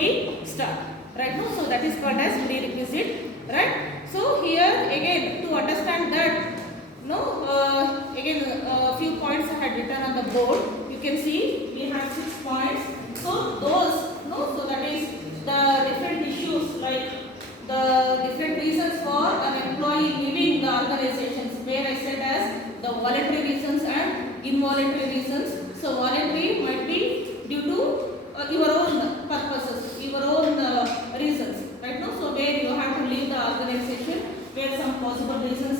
we start. Right now, so that is called as prerequisite. Right. So here again to understand that, again a few points I had written on the board. You can see we have 6 points. So those, so that is the different issues, like the different reasons for an employee leaving the organizations, where I said as the voluntary reasons and involuntary reasons. So voluntary might be due to your own purposes, your own reasons, right now. So where you have to leave the organization, where some possible reasons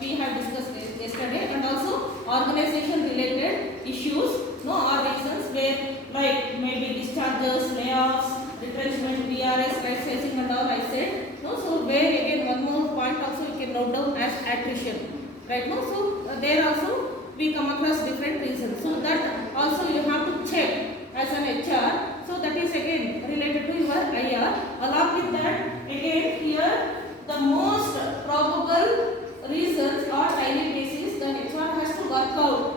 we have discussed yesterday, and also organization related issues, or reasons where, like maybe discharges, layoffs, retrenchment, VRS, right sizing and all I said. So where again one more point also you can note down as attrition, right now. So there also we come across different reasons. So that also you have to check as an HR. So that is again related to your IR. Along with that, again here the most probable reasons or daily basis the HR has to work out,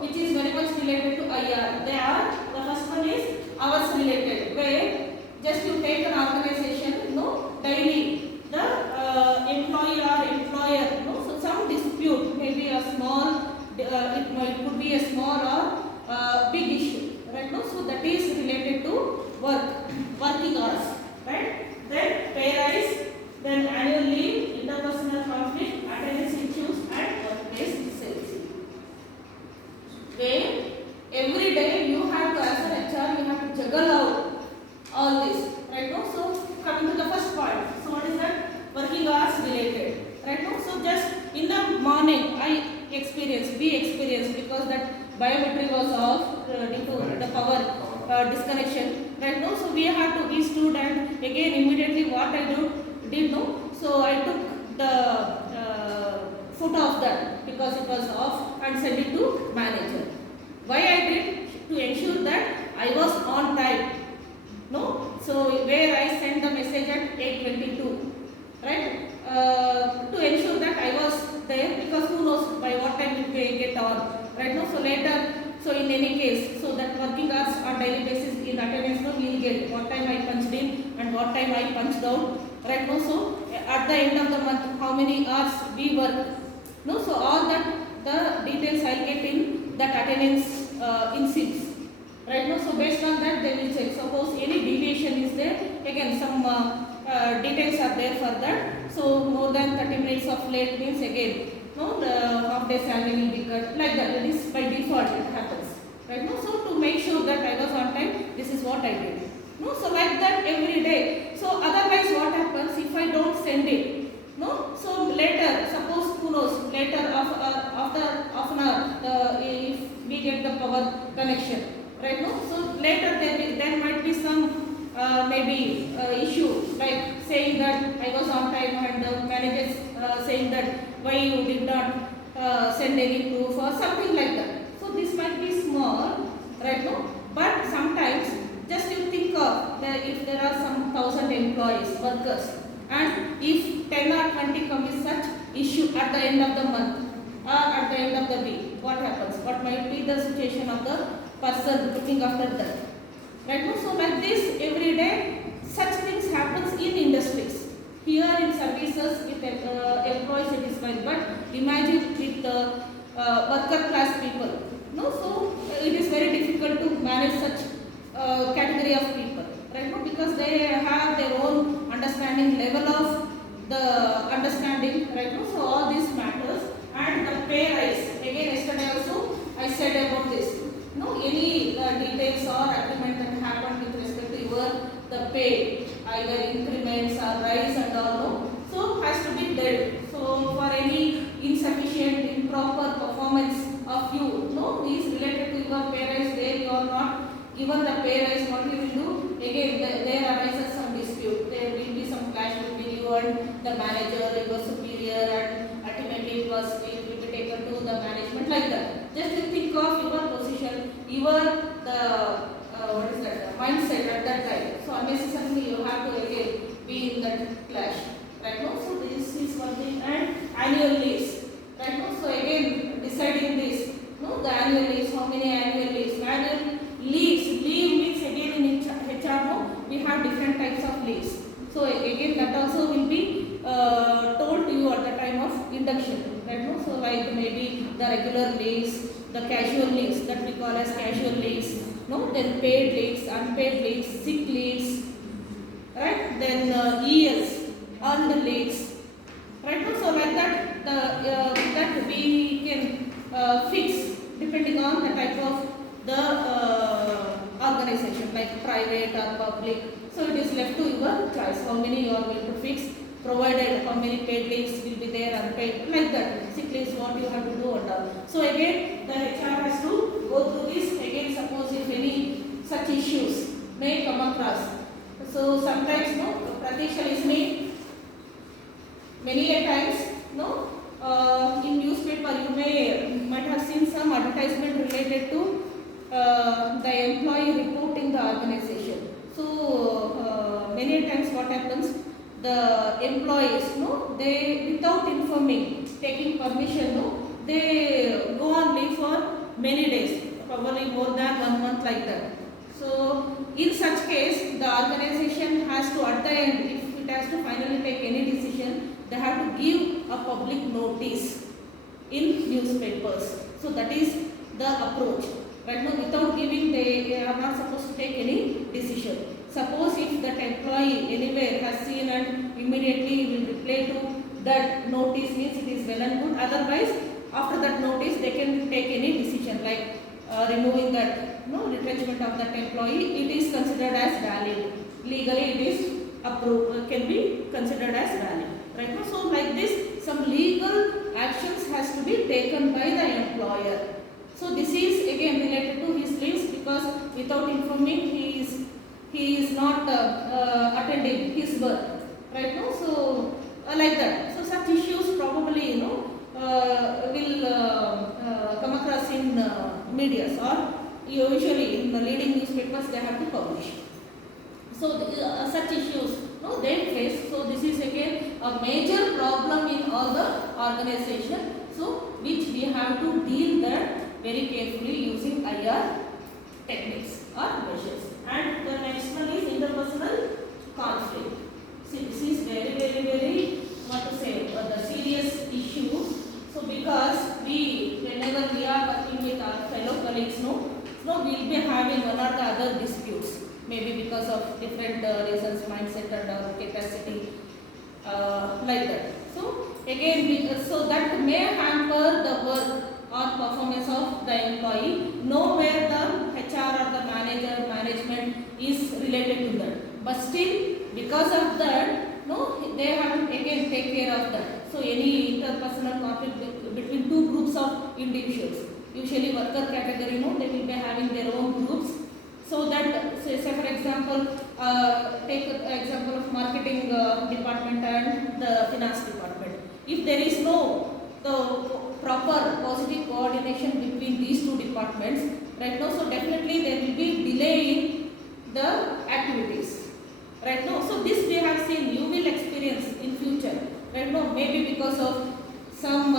which is very much related to IR. They are, the first one is hours related, where just you take an organization, daily the employee or employer, so some dispute, maybe a small, it could be a small or big issue, right now. So that is related to working hours, right? Then pay rise, then annual leave, interpersonal conflict, attendance issues, and workplace sales. Where every day you have to, as an HR, you have to juggle out all this, right now. So coming to the first point, so what is that? Working hours related, right now. So just in the morning we experienced because that biometry was off due to the power disconnection, right now. So we stood, and again immediately what I did know, so I took the photo of that because it was off and sent it to manager. Why I did? To ensure that I was on time. So where I sent the message at 8:22, right? To ensure that I was there, because who knows by what time it may get on, right now. So later, so in any case, so that working hours on daily basis in attendance, we will get what time I punched in and what time I punched out, right now. So at the end of the month, how many hours we work, so all that the details I get in that attendance in SIMS, right now. So based on that they will check. Suppose any deviation is there, again some details are there for that. So more than 30 minutes of late means again, the half day salary will be cut, like that. It is by default it happens, right now. So to make sure that I was on time, this is what I did. So like that every day. So otherwise what happens if I don't send it? So later, suppose who knows, later after half an hour, if we get the power connection, right now. So later there might be some maybe issue, like saying that I was on time, and the managers saying that why you did not send any proof or something like that. So this might be small, right now, but sometimes just you think of that if there are some 1,000 employees, workers, and if 10 or 20 come with such issue at the end of the month or at the end of the week, what happens? What might be the situation of the person looking after that, right now. So like this every day such things happens in industries. Here in services with employees it is fine, but imagine with worker class people, so it is very difficult to manage such category of people, right now, because they have their own understanding, level of the understanding, right now. So all this matters. And the pay rise, again yesterday also I said about this. Any details or agreement that happened with respect to the pay, either increments or rise and all, so has to be dealt. So for any insufficient, improper performance of you, is related to your pay rise, where you are not given the pay rise, what you will do? Again, there arises some dispute. There will be some clash between you and the manager, your superior, and ultimately it will be taken to the management, like that. Just to think of your position, mindset at that time. So unnecessarily you have to again be in that clash, right now. So this is one thing. And annual leaves, right now. So again deciding this, the annual leaves, how many annual leaves? Annual leaves, leave means again in HR have different types of leaves. So again, that also will be told to you at the time of induction, right? No? So like maybe the regular leaves, the casual leaves that we call as casual leaves, no? Then paid leaves, unpaid leaves, sick leaves, right? Then ES, earned leaves, right? No? So like that, that we can fix depending on the type of the organization, like private or public. So it is left to your choice how many you are going to fix, provided how many paid leaves will be there, unpaid, like that. Sick leaves, what you have to do and all. So again, the HR has to go through this. Again, suppose if any such issues may come across. So sometimes, no, Pratisha is made many a times, no, in newspaper you might have seen some advertisement related to the employee reporting the organization. So many a times what happens, the employees, no, they without informing, taking permission, no, they go on leave for many days, probably more than 1 month, like that. So in such case, the organization has to, at the end, if it has to finally take any decision, they have to give a public notice in newspapers. So that is the approach. Right now, without giving, they are not supposed to take any decision. Suppose if that employee anywhere has seen and immediately will reply to that notice, means it is well and good. Otherwise, after that notice, they can take any decision like removing that, no, retrenchment of that employee. It is considered as valid. Legally, it is approved, can be considered as valid. Right now, so like this, some legal actions has to be taken by the employer. So this is again related to his leaves, because without informing, he is not attending his work. Right now, so like that. So such issues probably will come across in medias, or usually in the leading newspapers they have to publish. So such issues, no, they face. So this is again a major problem in all the organization. So which we have to deal that very carefully using IR techniques or measures. And the next one is interpersonal conflict. See, this is very what to say, the serious issue. So because whenever we are working with our fellow colleagues, no, so we will be having one or the other disputes. Maybe because of different reasons, mindset and capacity, like that. So again, so that may hamper the work or performance of the employee. Nowhere the HR or the management is related to that. But still, because of that, no, they have to again take care of that. So any interpersonal conflict between two groups of individuals, usually worker category, no, they will be having their own groups. So that, say for example, take example of marketing department and the finance department. If there is no proper positive coordination between these two departments, right now, so definitely there will be delay in the activities. Right now, so this we have seen, you will experience in future. Right now, maybe because of some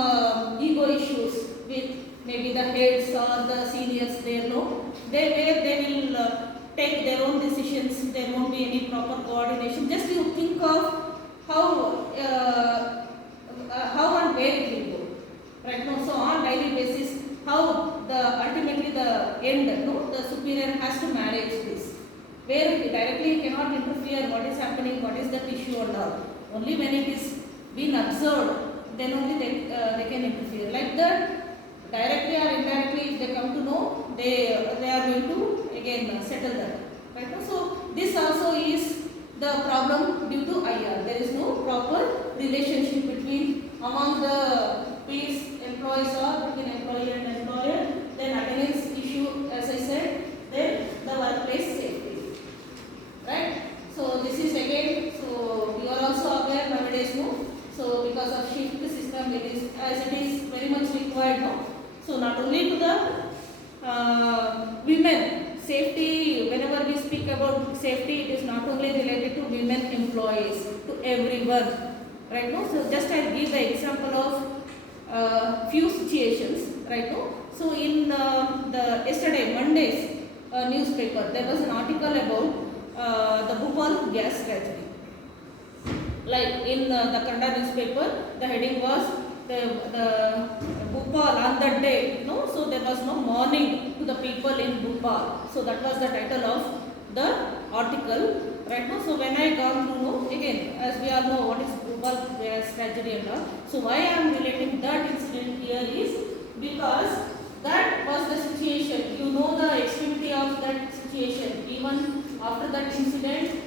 ego issues with maybe the heads or the seniors there, no, they will take their own decisions. There won't be any proper coordination. Just you think of how and where it will go. Right now, so on daily basis, how ultimately the end, no, the superior has to manage this. Where directly cannot interfere what is happening, what is the issue and all. Only when it is being observed, then only they can interfere. Like that, directly or indirectly, if they come to know, they are going to again settle that. Right now, so this also is the problem due to IR. There is no proper relationship among the peers, employees, or between employee and employer. Then attendance issue, as I said, then the workplace safety. Right? So this is again, so you are also aware nowadays, no? So because of shift system, it is very much required, no? So not only to the women, safety, whenever we speak about safety, it is not only related to women employees, to everyone. Right now, so just I give the example of few situations. Right now, so in the yesterday Monday's newspaper, there was an article about the Bhopal gas tragedy. Like in the Kannada newspaper, the heading was the Bhopal on that day. No, so there was no mourning to the people in Bhopal. So that was the title of the article. Right now, so when I gone through, no, again, as we all know what is Bhopal gas tragedy and all. So why I am relating that incident here is because that was the situation. You know the extremity of that situation. Even after that incident,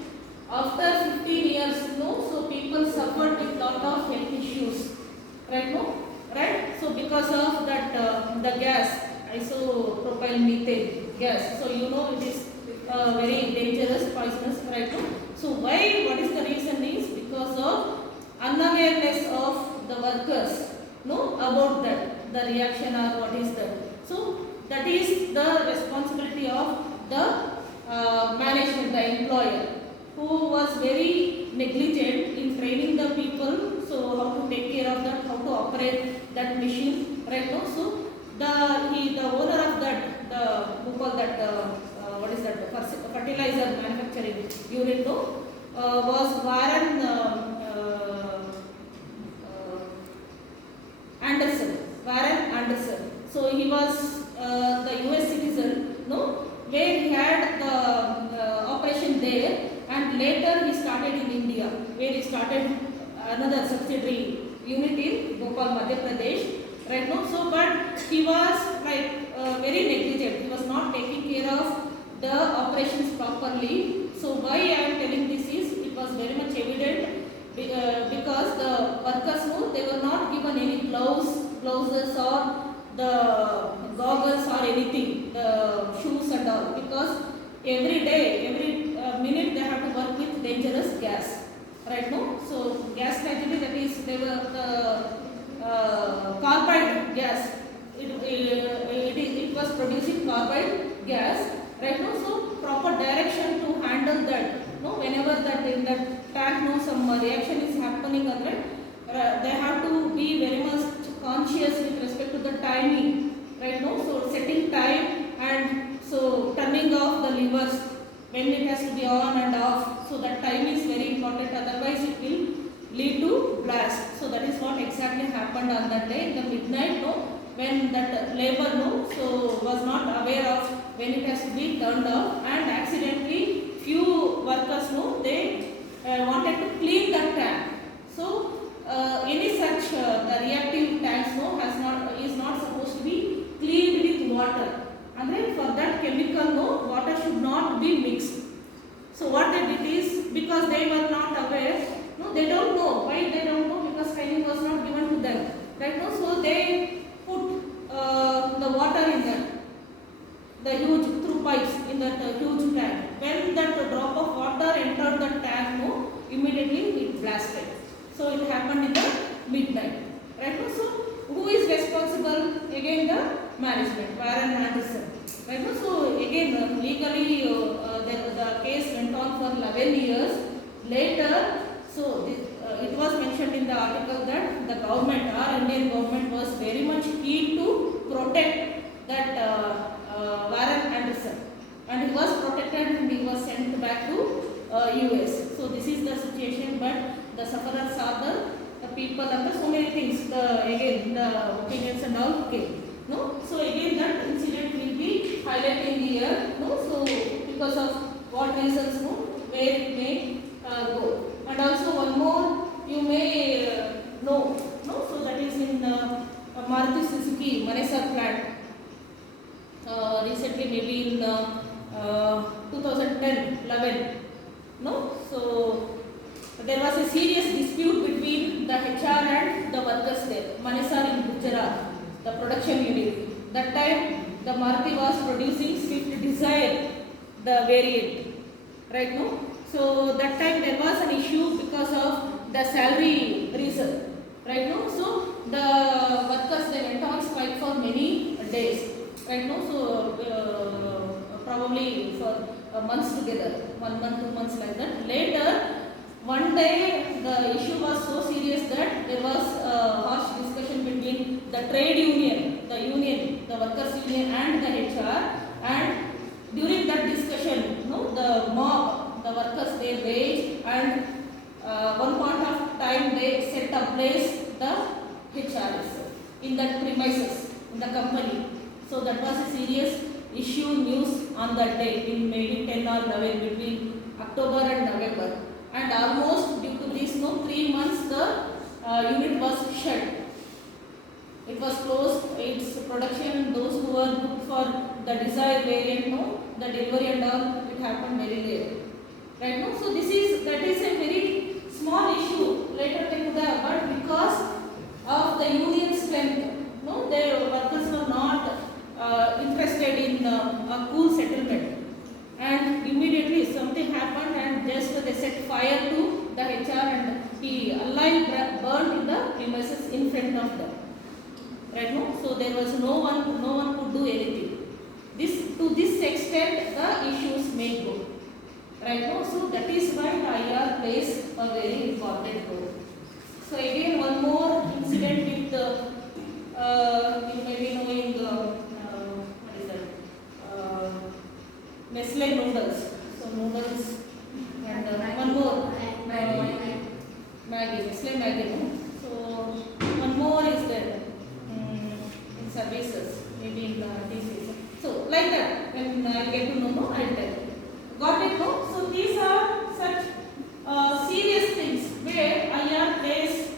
after 15 years, no, so people suffered with lot of health issues, right? No, right? So because of that, the gas, isopropyl methane gas. So you know it is very dangerous, poisonous, right? No. So why? What is the reason? Is because of unawareness of the workers, no, about that, the reaction or what is that. So that is the responsibility of the management, the employer, who was very negligent in training the people, so how to take care of that, how to operate that machine, right now. So the owner of that, who call that, what is that, fertilizer manufacturing unit, no, was Warren Anderson. Warren Anderson. So he was the US citizen, no, where he had the operation there, and later he started in India, where he started another subsidiary unit in Bhopal, Madhya Pradesh, right now. So but he was like very negligent. He was not taking care of the operations properly. So why I am telling this is, it was very much evident because the workers, no, they were not given any blouses or the goggles or anything, the shoes and all, because every day, every minute they have to work with dangerous gas, right now. So gas tragedy, that is, they were the carbide gas, it was producing carbide gas, right now. So proper direction to handle that, no, whenever that in that tank, no, some reaction is happening, right, they have to be very much conscious with respect to the timing, right now. So setting time and so turning off the levers when it has to be on and off. So that time is very important, otherwise it will lead to blast. So that is what exactly happened on that day in the midnight, no, when that labor, no, so was not aware of when it has to be turned off, and accidentally few workers, no, they wanted to clean that tank. So any such the reactive tanks, no, is not supposed to be cleaned with water, and then for that chemical, no, water should not be mixed. So what they did is, because they were not aware, no, they don't know. Why they don't know? Because training was not given to them, right? No, so they put the water in that, the huge through pipes in that huge tank. When that drop of water entered the tank, no, immediately it blasted. So it happened in the midnight, right? So who is responsible? Again the management, Warren Anderson, right? So again legally the case went on for 11 years. Later, so it was mentioned in the article that the government, our Indian government, was very much keen to protect that Warren Anderson, and he was protected and he was sent back to US. So this is the situation, but the sufferers are the people and the so many things. Again the opinions and all came. No, so again that incident will be highlighted here. No, so because of what reasons, no, where it may go, and also one more you may know. No, so that is in Maruti Suzuki Manesar plant. Recently, maybe in 2010-11. No, so there was a serious dispute between the HR and the workers there, Manesar in Gujarat, the production unit. That time the Maruti was producing Swift Desire, the variant, right? No, so that time there was an issue because of the salary reason, right? No, so the workers, they went on strike for many days, right? No, so probably for months together, 1 month, 2 months, like that. Later, one day the issue was so serious that there was a harsh discussion between the trade union, the workers union and the HR, and during that discussion, no, the mob, the workers their wage, and one point of time they set up place the HRS in that premises in the company. So that was a serious issue news on that day in maybe 10 or 11 between October and November, and almost due to this 3 months the unit was shut. It was closed, its production, those who were booked for the desired variant, the delivery and all, it happened very late. Right now, so that is a very small issue later they could have, but because of the union strength, the workers were not interested in a cool settlement, and immediately something happened and just they set fire to the HR and he alive burned in the premises in front of them. Right now, so there was no one could do anything. To this extent the issues may go. Right now, so that is why the IR plays a very important role. So again, one more incident with the you may be knowing what is that? Nestle noodles. So noodles and one more Maggi, Nestle Maggi. No? So one more is there in services, maybe in DCs. So like that, when I get to know, I will tell you. Got it? No? So these are such serious things where IR plays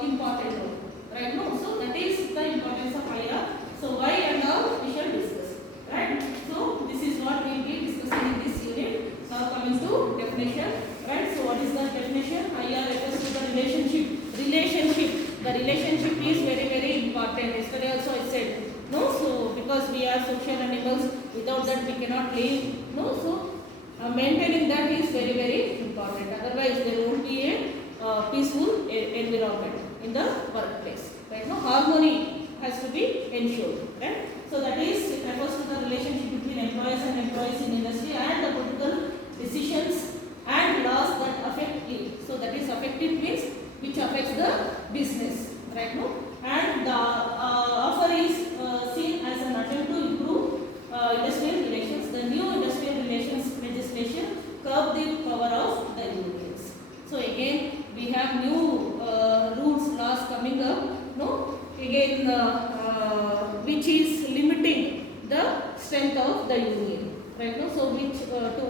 important role. Right? No? So that is the importance of IR. So why and how we shall discuss. Right? So this is what we will be discussing in this unit. Now coming to definition. Right? So what is the definition? IR refers to the relationship. The relationship is very, very important. Yesterday also I said. No? So because we are social animals, without that we cannot live. No? So maintaining that is very, very important. Otherwise, there won't be a peaceful environment in the workplace. Right? No, harmony has to be ensured. Right? So that is, it refers to the relationship between employers and employees in industry and the political decisions and laws that affect it. So that is affected means which affects the business. Right? No? And the offer is seen as an attempt to improve industrial relations. The new industrial relations legislation curb the power of the unions. So again, we have new rules, laws coming up. No, again, which is limiting the strength of the union. Right? No, so which to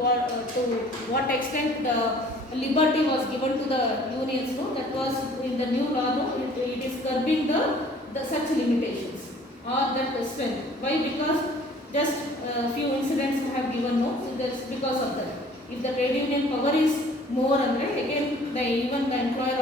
what extent the liberty was given to the unions? No, that was in the new law. No, it is curbing the such limitations or that strength. Why? Because just few incidents I have given, no, so that's because of that. If the trade union power is more, and right, again, even the employer